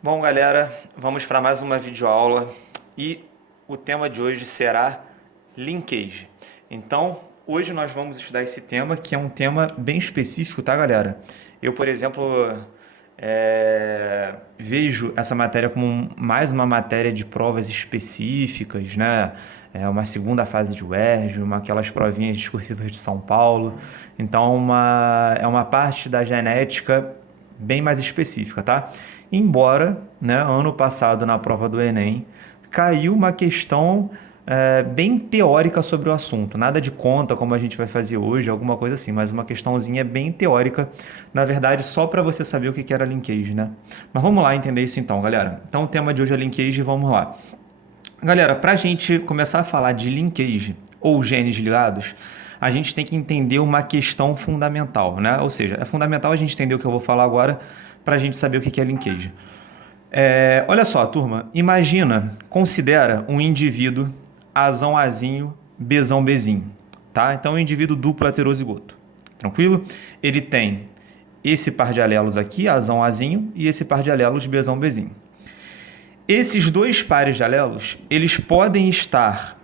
Bom, galera, vamos para mais uma videoaula e o tema de hoje será linkage. Então, hoje nós vamos estudar esse tema, que é um tema bem específico, tá, galera? Eu, por exemplo, vejo essa matéria como mais uma matéria de provas específicas, né? É uma segunda fase de UERJ, aquelas provinhas discursivas de São Paulo. Então, é uma parte da genética bem mais específica, tá? Embora, né, ano passado na prova do Enem, caiu uma questão bem teórica sobre o assunto. Nada de conta, como a gente vai fazer hoje, alguma coisa assim, mas uma questãozinha bem teórica, na verdade, só para você saber o que era linkage, né? Mas vamos lá entender isso então, galera. Então o tema de hoje é linkage, vamos lá. Galera, para a gente começar a falar de linkage ou genes ligados, a gente tem que entender uma questão fundamental, né? Ou seja, é fundamental a gente entender o que eu vou falar agora para a gente saber o que é linkage. Olha só, turma, considera um indivíduo Azão Azinho, Bzão Bzinho, tá? Então, um indivíduo duplo heterozigoto, tranquilo? Ele tem esse par de alelos aqui, Azão Azinho, e esse par de alelos, Bzão Bzinho. Esses dois pares de alelos, eles podem estar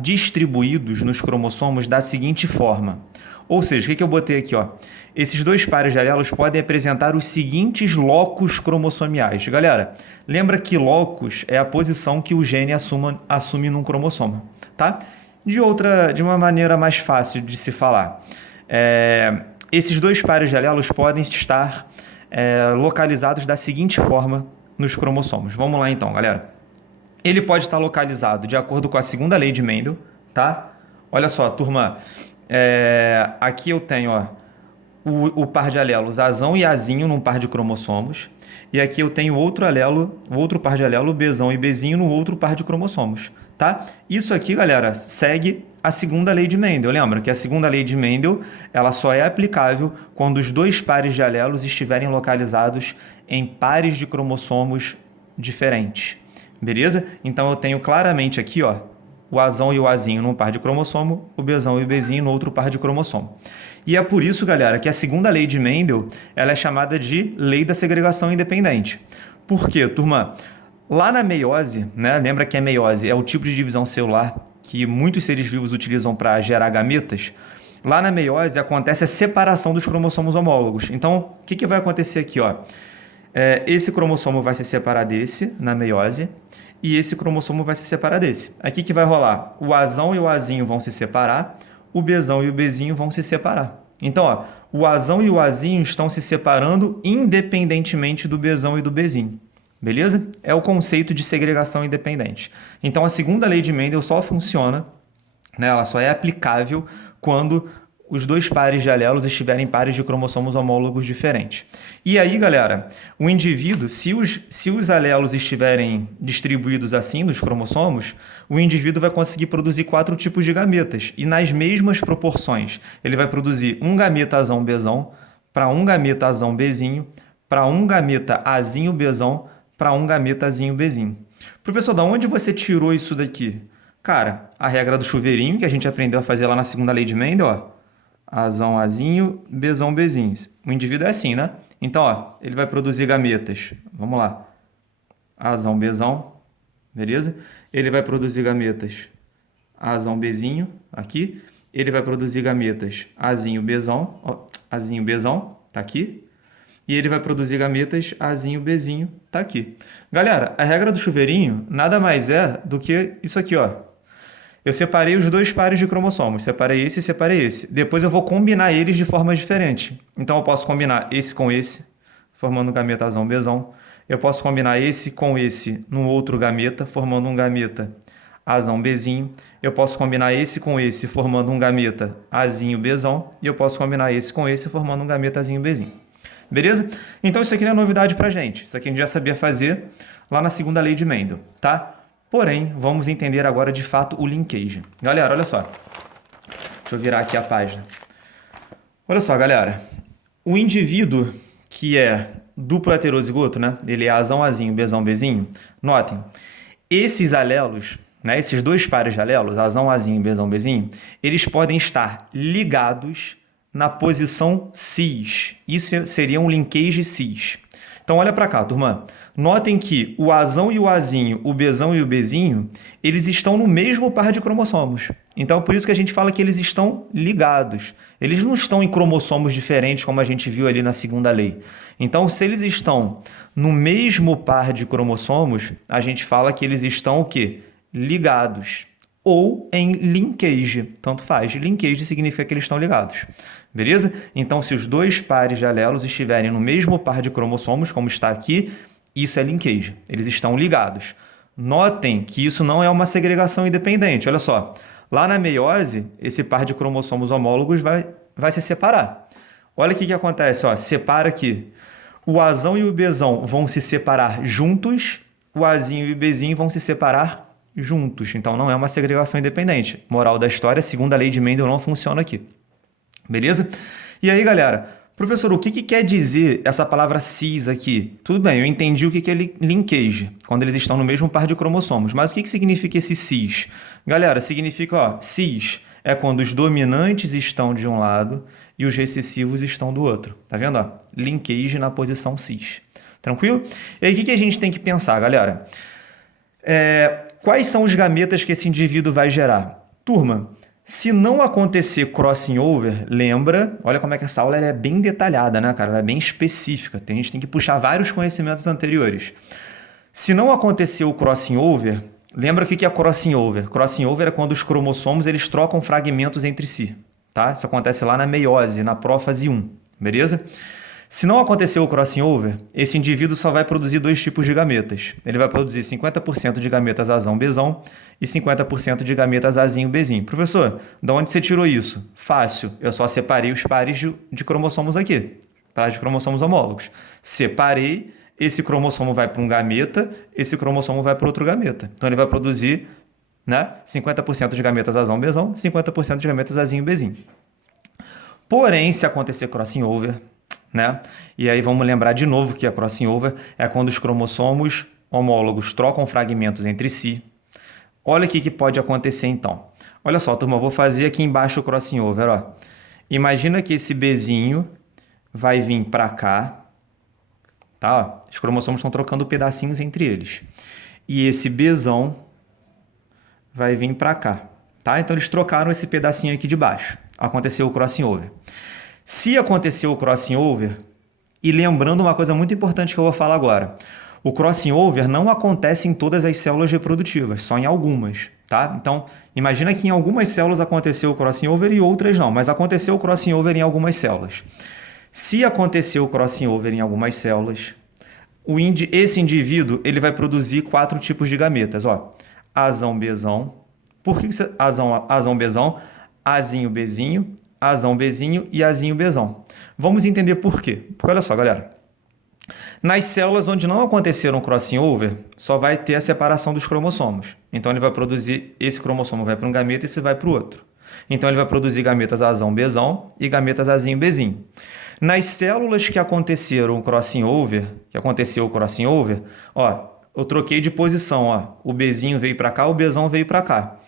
distribuídos nos cromossomos da seguinte forma. Ou seja, o que eu botei aqui? Ó? Esses dois pares de alelos podem apresentar os seguintes locos cromossomiais. Galera, lembra que locus é a posição que o gene assume num cromossomo, tá? De uma maneira mais fácil de se falar. Esses dois pares de alelos podem estar localizados da seguinte forma nos cromossomos. Vamos lá então, galera. Ele pode estar localizado de acordo com a segunda lei de Mendel, tá? Olha só, turma, aqui eu tenho o par de alelos Azão e Azinho num par de cromossomos, e aqui eu tenho outro par de alelo, Bzão e Bzinho, no outro par de cromossomos, tá? Isso aqui, galera, segue a segunda lei de Mendel. Lembra que a segunda lei de Mendel, ela só é aplicável quando os dois pares de alelos estiverem localizados em pares de cromossomos diferentes. Beleza? Então eu tenho claramente aqui, ó, o Azão e o Azinho num par de cromossomo, o Bzão e o Bzinho no outro par de cromossomo. E é por isso, galera, que a segunda lei de Mendel, ela é chamada de lei da segregação independente. Por quê, turma? Lá na meiose, né? Lembra que a meiose é o tipo de divisão celular que muitos seres vivos utilizam para gerar gametas? Lá na meiose acontece a separação dos cromossomos homólogos. Então, o que vai acontecer aqui, ó? Esse cromossomo vai se separar desse na meiose e esse cromossomo vai se separar desse. Aqui que vai rolar? O Azão e o Azinho vão se separar, o Bzão e o Bzinho vão se separar. Então, ó, o Azão e o Azinho estão se separando independentemente do Bzão e do Bzinho. Beleza? É o conceito de segregação independente. Então, a segunda lei de Mendel só funciona, né, ela só é aplicável quando os dois pares de alelos estiverem pares de cromossomos homólogos diferentes. E aí, galera, o indivíduo, se os alelos estiverem distribuídos assim nos cromossomos, o indivíduo vai conseguir produzir 4 tipos de gametas. E nas mesmas proporções. Ele vai produzir um gameta azão Bzão, para um gameta azão Bzinho, para um gameta azinho Bzão, para um gameta azinho Bzinho. Professor, da onde você tirou isso daqui? Cara, a regra do chuveirinho, que a gente aprendeu a fazer lá na segunda lei de Mendel, ó. Azão, Azinho, Bzão, Bzinho. O indivíduo é assim, né? Então, ó, ele vai produzir gametas. Vamos lá. Azão, Bzão. Beleza? Ele vai produzir gametas. Azão, Bzinho. Aqui. Ele vai produzir gametas. Azinho, Bzão. Ó, Azinho, Bzão. Tá aqui. E ele vai produzir gametas Azinho, Bzinho. Tá aqui. Galera, a regra do chuveirinho nada mais é do que isso aqui, ó. Eu separei os dois pares de cromossomos, separei esse e separei esse. Depois eu vou combinar eles de formas diferentes. Então eu posso combinar esse com esse, formando um gameta Azão Bzão. Eu posso combinar esse com esse num outro gameta, formando um gameta Azão Bzinho. Eu posso combinar esse com esse, formando um gameta Azinho Bzão. E eu posso combinar esse com esse, formando um gameta Azinho Bzinho. Beleza? Então isso aqui não é novidade pra gente. Isso aqui a gente já sabia fazer lá na segunda lei de Mendel, tá? Porém, vamos entender agora de fato o linkage. Galera, olha só. Deixa eu virar aqui a página. Olha só, galera. O indivíduo que é duplo heterozigoto, né? Ele é Azão, Azinho, Bzão, Bzinho. Notem, esses alelos, né? Esses dois pares de alelos, Azão, Azinho, Bzão, Bzinho, eles podem estar ligados na posição cis. Isso seria um linkage cis. Então, olha para cá, turma. Notem que o Azão e o Azinho, o Bzão e o Bzinho, eles estão no mesmo par de cromossomos. Então, por isso que a gente fala que eles estão ligados. Eles não estão em cromossomos diferentes, como a gente viu ali na segunda lei. Então, se eles estão no mesmo par de cromossomos, a gente fala que eles estão o quê? Ligados. Ou em linkage, tanto faz. Linkage significa que eles estão ligados. Beleza? Então, se os dois pares de alelos estiverem no mesmo par de cromossomos, como está aqui, isso é linkage. Eles estão ligados. Notem que isso não é uma segregação independente. Olha só. Lá na meiose, esse par de cromossomos homólogos vai se separar. Olha o que acontece. Ó. Separa aqui. O Azão e o Bzão vão se separar juntos. O Azinho e o Bzinho vão se separar juntos. Então, não é uma segregação independente. Moral da história, segundo a lei de Mendel, não funciona aqui. Beleza? E aí, galera, professor, o que quer dizer essa palavra cis aqui? Tudo bem, eu entendi o que é linkage, quando eles estão no mesmo par de cromossomos, mas o que significa esse cis? Galera, significa, ó, cis é quando os dominantes estão de um lado e os recessivos estão do outro. Tá vendo? Ó? Linkage na posição cis. Tranquilo? E aí, o que a gente tem que pensar, galera? Quais são os gametas que esse indivíduo vai gerar? Turma, se não acontecer crossing over, lembra, olha como é que essa aula é bem detalhada, né, cara? Ela é bem específica. A gente tem que puxar vários conhecimentos anteriores. Se não acontecer o crossing over, lembra o que é crossing over? Crossing over é quando os cromossomos eles trocam fragmentos entre si, tá? Isso acontece lá na meiose, na prófase 1, beleza? Se não acontecer o crossing over, esse indivíduo só vai produzir dois tipos de gametas. Ele vai produzir 50% de gametas Azão-Bzão e 50% de gametas Azinho-Bzinho. Professor, de onde você tirou isso? Fácil, eu só separei os pares de cromossomos aqui, pares de cromossomos homólogos. Separei, esse cromossomo vai para um gameta, esse cromossomo vai para outro gameta. Então ele vai produzir, né, 50% de gametas Azão-Bzão, 50% de gametas Azinho-Bzinho. Porém, se acontecer crossing over, né? E aí vamos lembrar de novo que a crossing over é quando os cromossomos homólogos trocam fragmentos entre si. Olha o que pode acontecer então. Olha só, turma, eu vou fazer aqui embaixo o crossing over. Ó. Imagina que esse Bzinho vai vir para cá. Tá? Ó, os cromossomos estão trocando pedacinhos entre eles. E esse Bzão vai vir para cá. Tá? Então eles trocaram esse pedacinho aqui de baixo. Aconteceu o crossing over. Se aconteceu o crossing over, e lembrando uma coisa muito importante que eu vou falar agora, o crossing over não acontece em todas as células reprodutivas, só em algumas, tá? Então, imagina que em algumas células aconteceu o crossing over e outras não, mas aconteceu o crossing over em algumas células. Se aconteceu o crossing over em algumas células, esse indivíduo ele vai produzir 4 tipos de gametas, ó. Azão-Bzão. Por que Azão-Bzão? Azinho-Bzinho, Azão-Bzinho e Azinho-Bzão. Vamos entender por quê. Porque olha só, galera. Nas células onde não aconteceram crossing over, só vai ter a separação dos cromossomos. Então ele vai produzir, esse cromossomo vai para um gameta e esse vai para o outro. Então ele vai produzir gametas Azão-Bzão e gametas Azinho-Bzinho. Nas células que aconteceram o crossing over, ó, eu troquei de posição, ó. O Bzinho veio para cá, o Bzão veio para cá.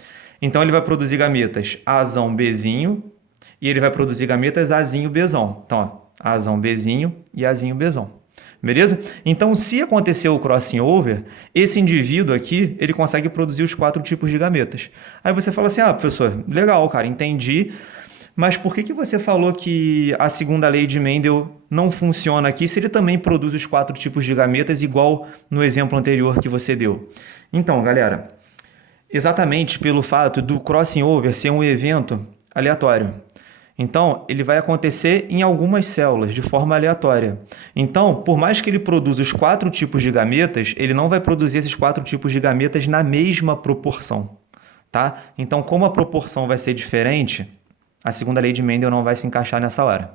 Então ele vai produzir gametas Azão-Bzinho e ele vai produzir gametas Azinho-Bzão. Então, ó, Azão-Bzinho e Azinho-Bzão. Beleza? Então, se acontecer o crossing over, esse indivíduo aqui, ele consegue produzir os 4 tipos de gametas. Aí você fala assim, professor, legal, cara, entendi, mas por que você falou que a segunda lei de Mendel não funciona aqui se ele também produz os 4 tipos de gametas igual no exemplo anterior que você deu? Então, galera, exatamente pelo fato do crossing over ser um evento aleatório. Então, ele vai acontecer em algumas células, de forma aleatória. Então, por mais que ele produza os 4 tipos de gametas, ele não vai produzir esses 4 tipos de gametas na mesma proporção. Tá? Então, como a proporção vai ser diferente, a segunda lei de Mendel não vai se encaixar nessa hora.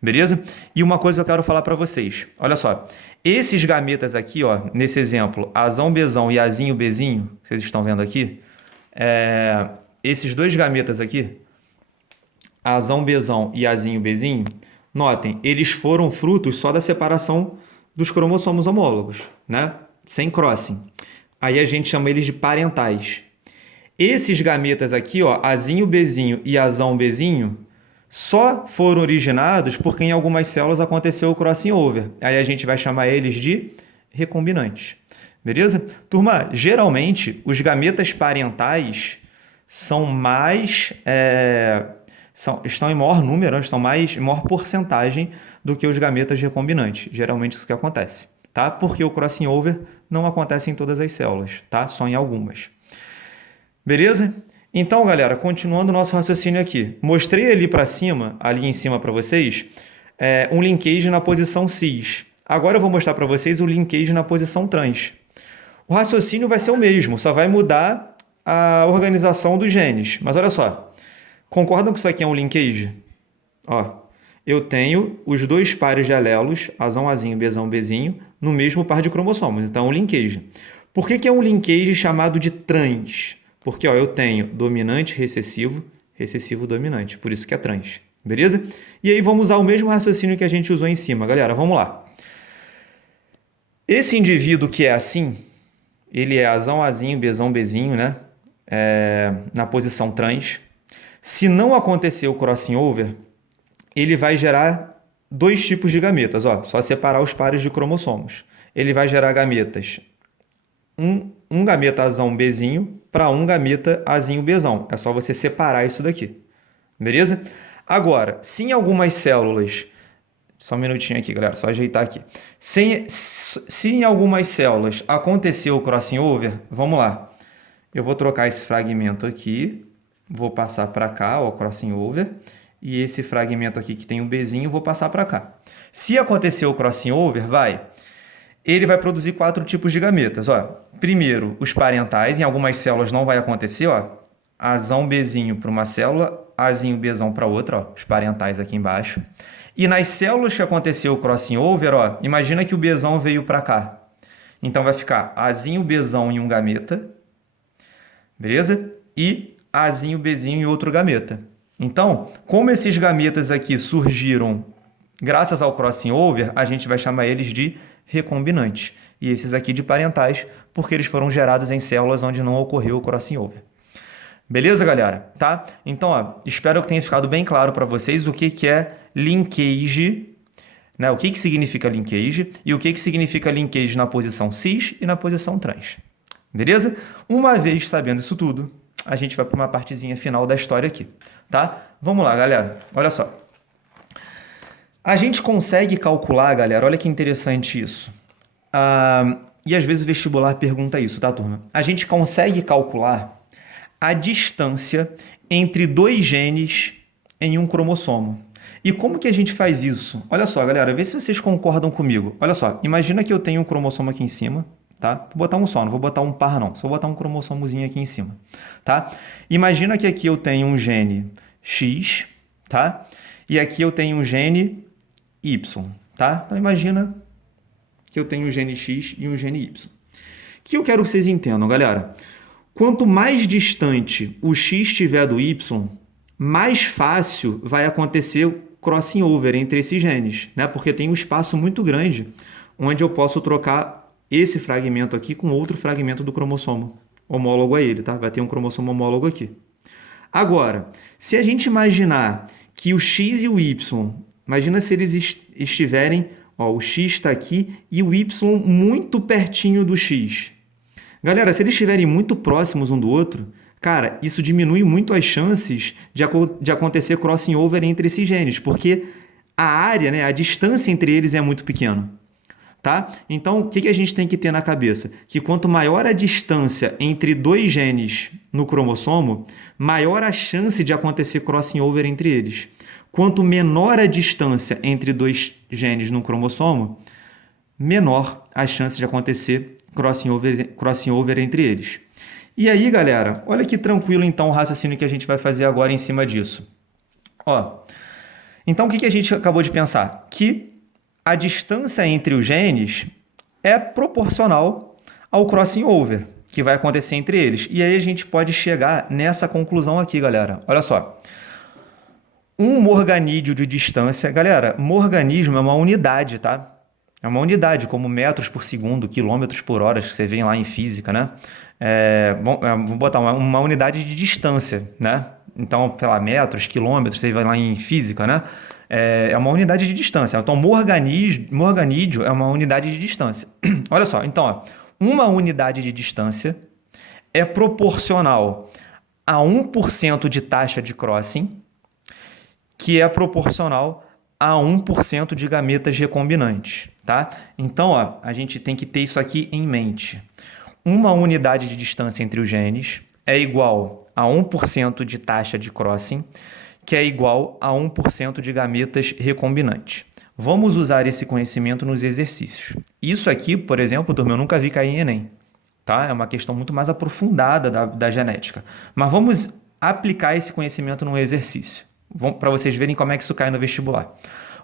Beleza? E uma coisa que eu quero falar para vocês. Olha só, esses gametas aqui, ó, nesse exemplo, Azão-Bzão e Azinho-Bzinho, vocês estão vendo aqui, esses dois gametas aqui, Azão-Bzão e Azinho-Bzinho, notem, eles foram frutos só da separação dos cromossomos homólogos, né? Sem crossing. Aí a gente chama eles de parentais. Esses gametas aqui, ó, Azinho-Bzinho e Azão-Bzinho, só foram originados porque em algumas células aconteceu o crossing over. Aí a gente vai chamar eles de recombinantes. Beleza? Turma, geralmente os gametas parentais são mais... estão em maior número, estão em maior porcentagem do que os gametas recombinantes. Geralmente isso que acontece, tá? Porque o crossing over não acontece em todas as células, tá? Só em algumas. Beleza? Então, galera, continuando o nosso raciocínio aqui. Mostrei ali em cima para vocês, um linkage na posição cis. Agora eu vou mostrar para vocês o linkage na posição trans. O raciocínio vai ser o mesmo, só vai mudar a organização dos genes. Mas olha só, concordam que isso aqui é um linkage? Ó, eu tenho os dois pares de alelos, Azão, Azinho, Bzão, Bzinho, no mesmo par de cromossomos. Então, é um linkage. Por que é um linkage chamado de trans? Porque ó, eu tenho dominante, recessivo, recessivo, dominante. Por isso que é trans. Beleza? E aí vamos usar o mesmo raciocínio que a gente usou em cima. Galera, vamos lá. Esse indivíduo que é assim, ele é Azão, Azinho, Bzão, Bzinho, né? Na posição trans. Se não acontecer o crossing over, ele vai gerar dois tipos de gametas. Ó, só separar os pares de cromossomos. Ele vai gerar gametas. Um gameta Azão Bzinho para um gameta Azinho Bzão. É só você separar isso daqui. Beleza? Agora, se em algumas células... Só um minutinho aqui, galera. Só ajeitar aqui. Se em algumas células aconteceu o crossing over, vamos lá. Eu vou trocar esse fragmento aqui. Vou passar para cá, ó, o crossing over. E esse fragmento aqui que tem um Bzinho, vou passar para cá. Se acontecer o crossing over, ele vai produzir 4 tipos de gametas. Ó. Primeiro, os parentais. Em algumas células não vai acontecer. Ó. Azão Bzinho para uma célula, Azinho Bzão para outra. Ó. Os parentais aqui embaixo. E nas células que aconteceu o crossing over, ó, imagina que o Bzão veio para cá. Então vai ficar Azinho Bzão em um gameta. Beleza? E Azinho Bzinho em outro gameta. Então, como esses gametas aqui surgiram graças ao crossing over, a gente vai chamar eles de recombinantes. E esses aqui de parentais, porque eles foram gerados em células onde não ocorreu o crossing over. Beleza, galera? Tá? Então, ó, espero que tenha ficado bem claro para vocês o que é linkage, né? O que significa linkage e o que significa linkage na posição cis e na posição trans. Beleza? Uma vez sabendo isso tudo, a gente vai para uma partezinha final da história aqui, tá? Vamos lá, galera. Olha só. A gente consegue calcular, galera, olha que interessante isso. E às vezes o vestibular pergunta isso, tá, turma? A gente consegue calcular a distância entre dois genes em um cromossomo. E como que a gente faz isso? Olha só, galera, vê se vocês concordam comigo. Olha só, imagina que eu tenho um cromossomo aqui em cima, tá? Vou botar um só, não vou botar um par não, só vou botar um cromossomozinho aqui em cima, tá? Imagina que aqui eu tenho um gene X, tá? E aqui eu tenho um gene Y, tá? Então imagina que eu tenho um gene X e um gene Y. O que eu quero que vocês entendam, galera? Quanto mais distante o X estiver do Y, mais fácil vai acontecer o crossing over entre esses genes, né? Porque tem um espaço muito grande onde eu posso trocar esse fragmento aqui com outro fragmento do cromossomo homólogo a ele, tá? Vai ter um cromossomo homólogo aqui. Agora, se a gente imaginar que o X e o Y, imagina se eles estiverem, ó, o X está aqui e o Y muito pertinho do X. Galera, se eles estiverem muito próximos um do outro, cara, isso diminui muito as chances de acontecer crossing over entre esses genes, porque a área, né, a distância entre eles é muito pequena, tá? Então, o que a gente tem que ter na cabeça? Que quanto maior a distância entre dois genes no cromossomo, maior a chance de acontecer crossing over entre eles. Quanto menor a distância entre dois genes no cromossomo, menor a chance de acontecer crossing over entre eles. E aí, galera, olha que tranquilo então o raciocínio que a gente vai fazer agora em cima disso. Ó, então o que a gente acabou de pensar? Que a distância entre os genes é proporcional ao crossing over que vai acontecer entre eles. E aí a gente pode chegar nessa conclusão aqui, galera. Olha só. Um morganídeo de distância... Galera, morganismo é uma unidade, tá? É uma unidade, como metros por segundo, quilômetros por hora, que você vê lá em física, né? Vou botar uma unidade de distância, né? Então, sei lá, metros, quilômetros, você vai lá em física, né? É uma unidade de distância. Então, morganídeo é uma unidade de distância. Olha só, então, ó, uma unidade de distância é proporcional a 1% de taxa de crossing, que é proporcional a 1% de gametas recombinantes, tá? Então, ó, a gente tem que ter isso aqui em mente. Uma unidade de distância entre os genes é igual a 1% de taxa de crossing, que é igual a 1% de gametas recombinantes. Vamos usar esse conhecimento nos exercícios. Isso aqui, por exemplo, turma, eu nunca vi cair em Enem. Tá? É uma questão muito mais aprofundada da genética. Mas vamos aplicar esse conhecimento num exercício, para vocês verem como é que isso cai no vestibular.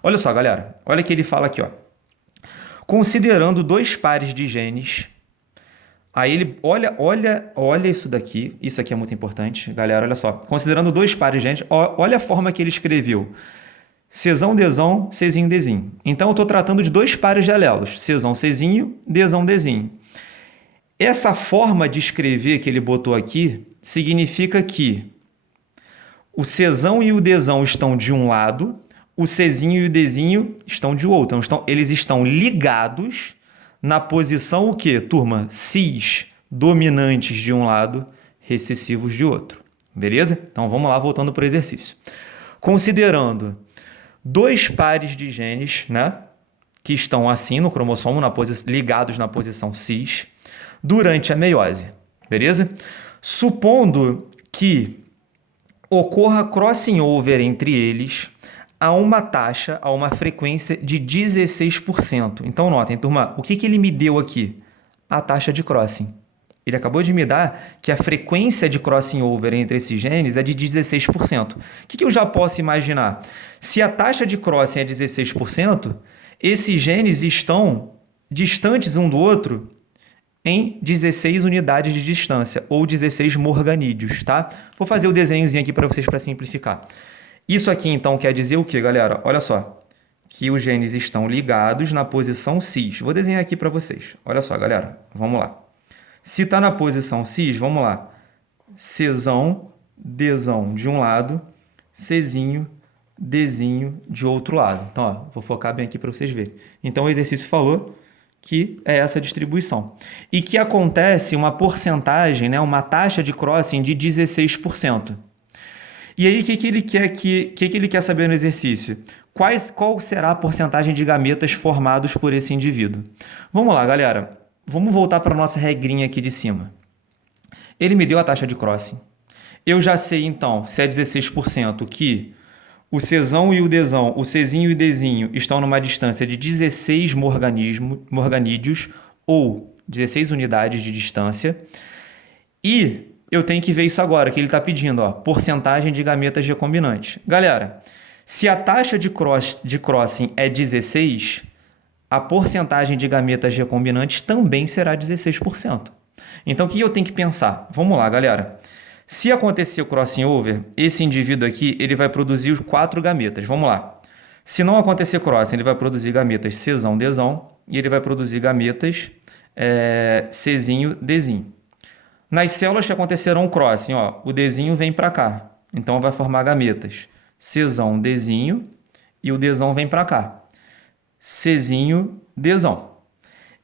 Olha só, galera. Olha o que ele fala aqui, ó. Considerando dois pares de genes. Aí ele, olha isso daqui. Isso aqui é muito importante, galera. Olha só. Considerando dois pares de genes, olha a forma que ele escreveu. Czão, Dzão, Czinho, Dzinho. Então, eu estou tratando de dois pares de alelos. Czão, Czinho, Dzão, Dzinho. Essa forma de escrever que ele botou aqui significa que o Czão e o Dzão estão de um lado, o Czinho e o Dzinho estão de outro. Então, eles estão ligados na posição o quê, turma? Cis dominantes de um lado, recessivos de outro. Beleza? Então, vamos lá, voltando para o exercício. Considerando dois pares de genes, né, que estão assim no cromossomo, ligados na posição cis, durante a meiose, beleza? Supondo que ocorra crossing over entre eles a uma taxa, a uma frequência de 16%. Então, notem, turma, o que ele me deu aqui? A taxa de crossing. Ele acabou de me dar que a frequência de crossing over entre esses genes é de 16%. O que eu já posso imaginar? Se a taxa de crossing é 16%, esses genes estão distantes um do outro em 16 unidades de distância, ou 16 morganídeos, tá? Vou fazer o desenhozinho aqui para vocês para simplificar. Isso aqui, então, quer dizer o quê, galera? Olha só, que os genes estão ligados na posição cis. Vou desenhar aqui para vocês. Olha só, galera, vamos lá. Se está na posição cis, vamos lá. Czão, Dzão de um lado, Czinho, Dzinho de outro lado. Então, ó, vou focar bem aqui para vocês verem. Então, o exercício falou que é essa distribuição. E que acontece uma porcentagem, né, uma taxa de crossing de 16%. E aí, o que ele quer saber no exercício? Qual será a porcentagem de gametas formados por esse indivíduo? Vamos lá, galera. Vamos voltar para a nossa regrinha aqui de cima. Ele me deu a taxa de crossing. Eu já sei, então, se é 16%, que o Czão e o Dzão, o Czinho e o Dzinho estão numa distância de 16 morganídeos, ou 16 unidades de distância. E eu tenho que ver isso agora, que ele está pedindo, ó, porcentagem de gametas recombinantes. Galera, se a taxa de crossing é 16, a porcentagem de gametas recombinantes também será 16%. Então, o que eu tenho que pensar? Vamos lá, galera. Se acontecer o crossing over, esse indivíduo aqui ele vai produzir os 4 gametas. Vamos lá. Se não acontecer crossing, ele vai produzir gametas Czão, Dzão, e ele vai produzir gametas Czinho, Dzinho. Nas células que acontecerão crossing, ó, o Dzinho vem para cá. Então, vai formar gametas Czão, Dzinho, e o Dzão vem para cá. Czinho, Dzão.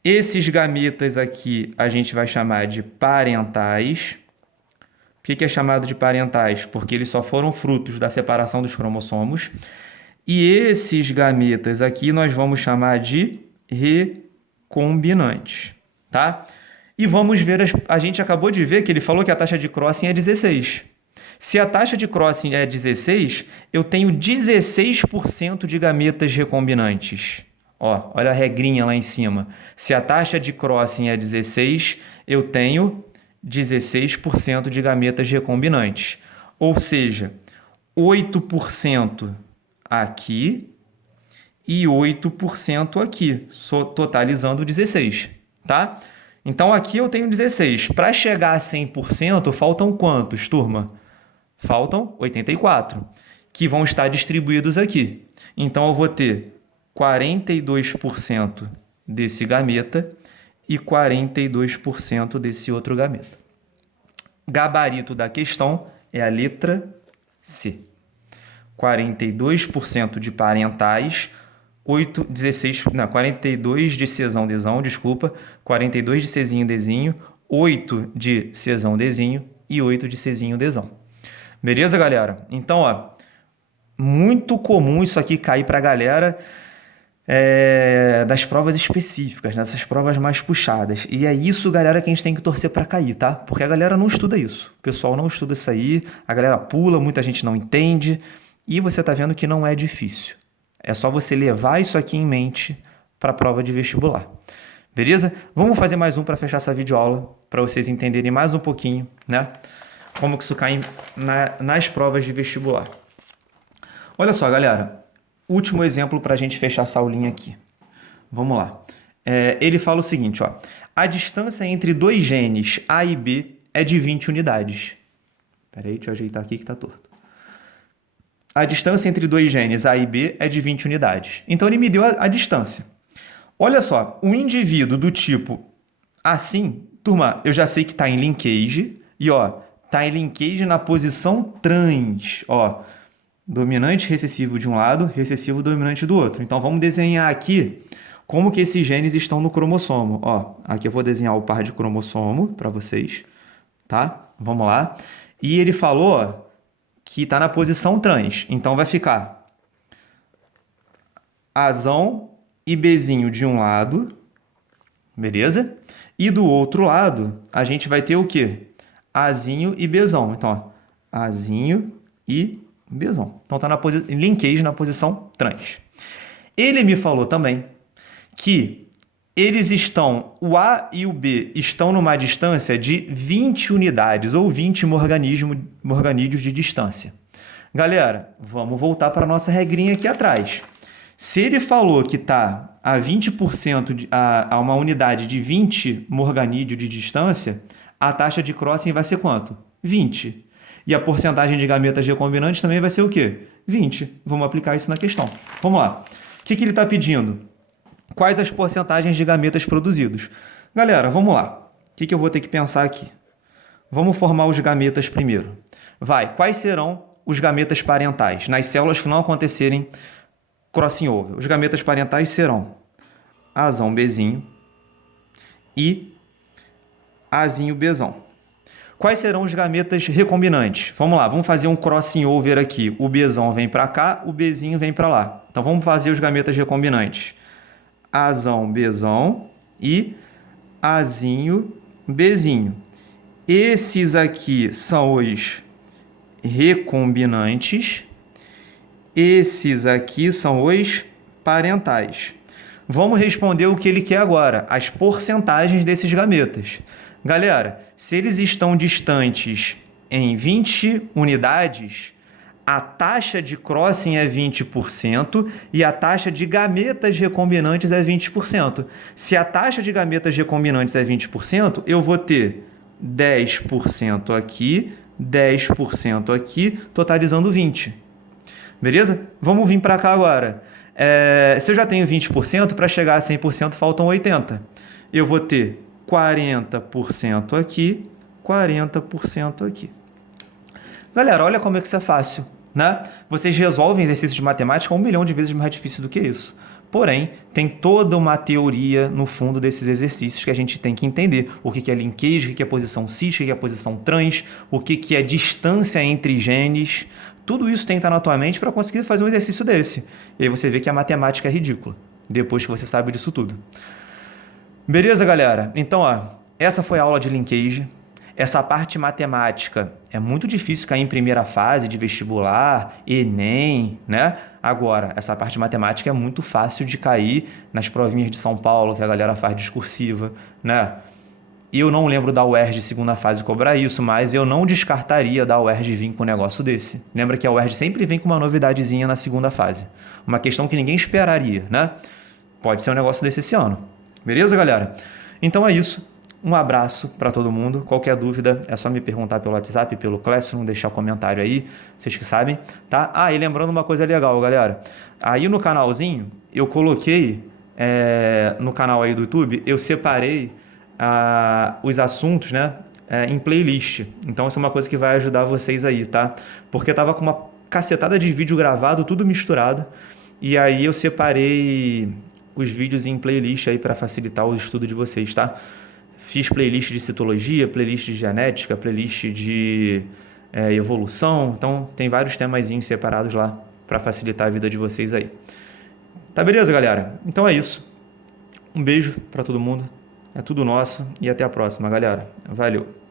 Esses gametas aqui a gente vai chamar de parentais. Por que é chamado de parentais? Porque eles só foram frutos da separação dos cromossomos. E esses gametas aqui nós vamos chamar de recombinantes, tá? E vamos ver, a gente acabou de ver que ele falou que a taxa de crossing é 16. Se a taxa de crossing é 16, eu tenho 16% de gametas recombinantes. Ó, olha a regrinha lá em cima. Se a taxa de crossing é 16, eu tenho 16% de gametas recombinantes. Ou seja, 8% aqui e 8% aqui, totalizando 16, tá? Então, aqui eu tenho 16. Para chegar a 100%, faltam quantos, turma? Faltam 84, que vão estar distribuídos aqui. Então, eu vou ter 42% desse gameta e 42% desse outro gameta. Gabarito da questão é a letra C. 42% de parentais, 42 de Czão, Dzão, desculpa, 42 de Czinho, Dzinho, 8 de Czão, Dzinho e 8 de Czinho, Dzão. Beleza, galera? Então, ó, muito comum isso aqui cair para a galera das provas específicas, dessas provas mais puxadas. E é isso, galera, que a gente tem que torcer para cair, tá? Porque a galera não estuda isso. O pessoal não estuda isso aí, a galera pula, muita gente não entende. E você tá vendo que não é difícil. É só você levar isso aqui em mente para a prova de vestibular. Beleza? Vamos fazer mais um para fechar essa videoaula, para vocês entenderem mais um pouquinho, né? Como que isso cai nas provas de vestibular. Olha só, galera. Último exemplo para a gente fechar essa aulinha aqui. Vamos lá. Ele fala o seguinte, ó. A distância entre dois genes A e B é de 20 unidades. Espera aí, deixa eu ajeitar aqui que tá torto. A distância entre dois genes A e B é de 20 unidades. Então, ele me deu a distância. Olha só, um indivíduo do tipo assim, turma, eu já sei que está em linkage, e ó, está em linkage na posição trans, ó, dominante recessivo de um lado, recessivo dominante do outro. Então, vamos desenhar aqui como que esses genes estão no cromossomo. Ó, aqui eu vou desenhar o par de cromossomo para vocês, tá? Vamos lá. E ele falou, ó, que está na posição trans. Então, vai ficar Azão e Bzinho de um lado, beleza? E do outro lado, a gente vai ter o quê? Azinho e Bzão. Então, ó, Azinho e Bzão. Então, está em linkage na posição trans. Ele me falou também que o A e o B estão numa distância de 20 unidades ou 20 morganídeos de distância. Galera, vamos voltar para a nossa regrinha aqui atrás. Se ele falou que está a 20%, a uma unidade de 20 morganídeos de distância, a taxa de crossing vai ser quanto? 20. E a porcentagem de gametas recombinantes também vai ser o quê? 20. Vamos aplicar isso na questão. Vamos lá. O que ele está pedindo? Quais as porcentagens de gametas produzidos? Galera, vamos lá. O que eu vou ter que pensar aqui? Vamos formar os gametas primeiro. Quais serão os gametas parentais nas células que não acontecerem crossing over? Os gametas parentais serão Azão, Bzinho e Azinho, Bzão. Quais serão os gametas recombinantes? Vamos lá, vamos fazer um crossing over aqui. O Bzão vem para cá, o Bzinho vem para lá. Então, vamos fazer os gametas recombinantes. Azão, Bzão e Azinho, Bzinho. Esses aqui são os recombinantes. Esses aqui são os parentais. Vamos responder o que ele quer agora, as porcentagens desses gametas. Galera, se eles estão distantes em 20 unidades, a taxa de crossing é 20% e a taxa de gametas recombinantes é 20%. Se a taxa de gametas recombinantes é 20%, eu vou ter 10% aqui, 10% aqui, totalizando 20%. Beleza? Vamos vir para cá agora. Se eu já tenho 20%, para chegar a 100% faltam 80%. Eu vou ter 40% aqui, 40% aqui. Galera, olha como é que isso é fácil, né? Vocês resolvem exercícios de matemática 1 milhão de vezes mais difícil do que isso. Porém, tem toda uma teoria no fundo desses exercícios que a gente tem que entender. O que é linkage, o que é posição cis, o que é posição trans, o que é distância entre genes. Tudo isso tem que estar na tua mente para conseguir fazer um exercício desse. E aí você vê que a matemática é ridícula, depois que você sabe disso tudo. Beleza, galera? Então, ó, essa foi a aula de linkage. Essa parte matemática é muito difícil cair em primeira fase de vestibular, Enem, né? Agora, essa parte matemática é muito fácil de cair nas provinhas de São Paulo, que a galera faz discursiva, né? Eu não lembro da UERJ segunda fase cobrar isso, mas eu não descartaria da UERJ vir com um negócio desse. Lembra que a UERJ sempre vem com uma novidadezinha na segunda fase. Uma questão que ninguém esperaria, né? Pode ser um negócio desse esse ano. Beleza, galera? Então é isso. Um abraço para todo mundo. Qualquer dúvida é só me perguntar pelo WhatsApp, pelo Classroom, deixar o comentário aí, vocês que sabem, tá? E lembrando uma coisa legal, galera. Aí no canalzinho, eu coloquei, no canal aí do YouTube, eu separei os assuntos, né? em playlist. Então, isso é uma coisa que vai ajudar vocês aí, tá? Porque eu tava com uma cacetada de vídeo gravado, tudo misturado, e aí eu separei os vídeos em playlist aí para facilitar o estudo de vocês, tá? Fiz playlist de citologia, playlist de genética, playlist de evolução, então tem vários temazinhos separados lá para facilitar a vida de vocês aí. Tá beleza, galera? Então é isso. Um beijo para todo mundo. É tudo nosso e até a próxima, galera. Valeu!